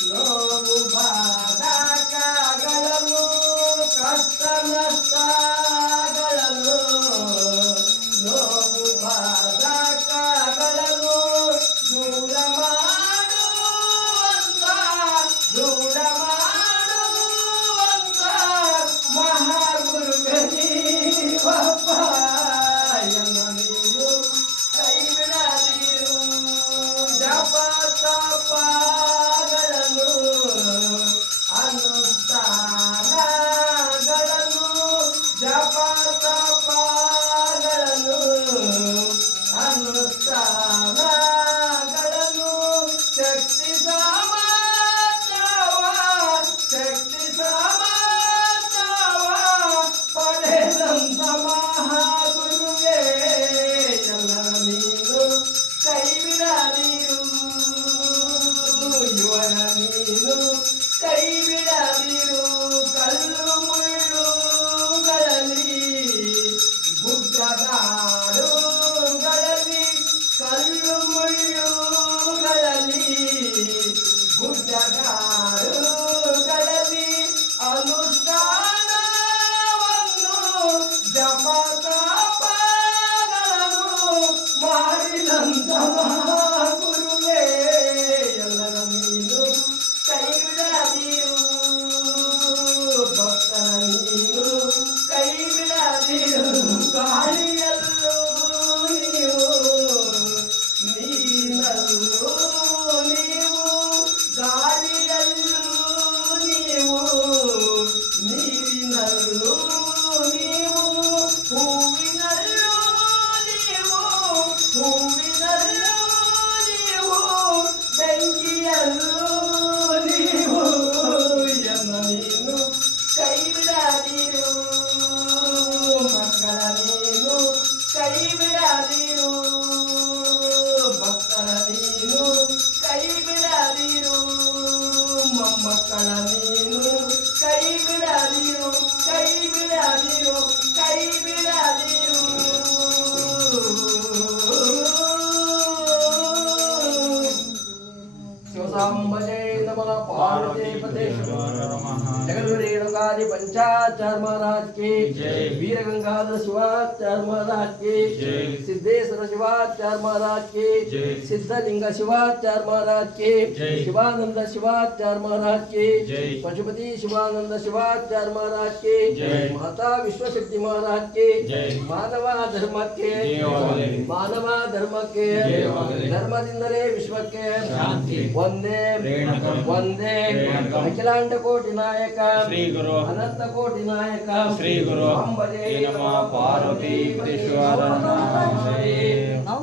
ನೋವು ಬಾಧ ಕಾಗಳನ್ನು ಕಷ್ಟ ನಷ್ಟಗಳನ್ನು ನೋವು ಬಾಧ ಕಾಗಳನ್ನು ದೂರ ತಪಗಳನ್ನು ಅನುಷ್ಠಾನಗಳನ್ನು ಶಕ್ತಿ ಸಾಮರ್ಥ್ಯವ ಶಕ್ತಿ ಸಾಮರ್ಥ್ಯವ ಪಡೆದಂತ ಮಹಾಗುರುವೇ ಎಲ್ಲ ನೀನು ಕೈ ಬಿಡದಿರು ಇವರ ನೀನು ಕೈ ಬಿಡದಿರು ಕಲ್ಲು ಮುಳ್ಳುಗಳಲ್ಲಿ ಮುಳ್ಳುಗಳಲ್ಲಿ ಗುಡ್ಡಗಾಡುಗಳಲ್ಲಿ ಅನುಷ್ಠಾನವನ್ನು ಜಪ ತಪಗಳನ್ನು ನೀನು ಕೈ ಬಿಡದಿರು ಮೊಮ್ಮಕ್ಕಳ ನೀನು ಕೈ ಬಿಡದಿರು ಕೈ ಬಿಡದಿರು ಕೈ ಬಿಡದಿರು ಶಿವಸಾಂಬಜೇ ನಮಃ ಪಾರ್ವತಿ ಪತೆ जगदुरेणुकादि पंचाचार महाराज के जय। वीर गंगाधर शिवाचार्य महाराज के जय। सिद्धेश्वर शिवाचार्य महाराज के जय। सिद्धलिंग शिवाचार्य महाराज के जय। शिवानंद शिवाचार्य महाराज के जय। पशुपति शिवानंद शिवाचार्य महाराज के जय। माता विश्वशक्ति महाराज के जय। ಮಾನವ ಧರ್ಮಕ್ಕೆ ಜಯವಾಗಲಿ. ಮಾನವ ಧರ್ಮಕ್ಕೆ ಜಯವಾಗಲಿ. ಧರ್ಮದಿಂದಲೇ ವಿಶ್ವಕ್ಕೆ ಶಾಂತಿ. ಒಂದೇ వందే అఖిలాండ కోటి నాయక శ్రీ గురు అనంత కోటి నాయక శ్రీ గురు అంబదే నమ పార్వతీ పరమేశ్వర నమ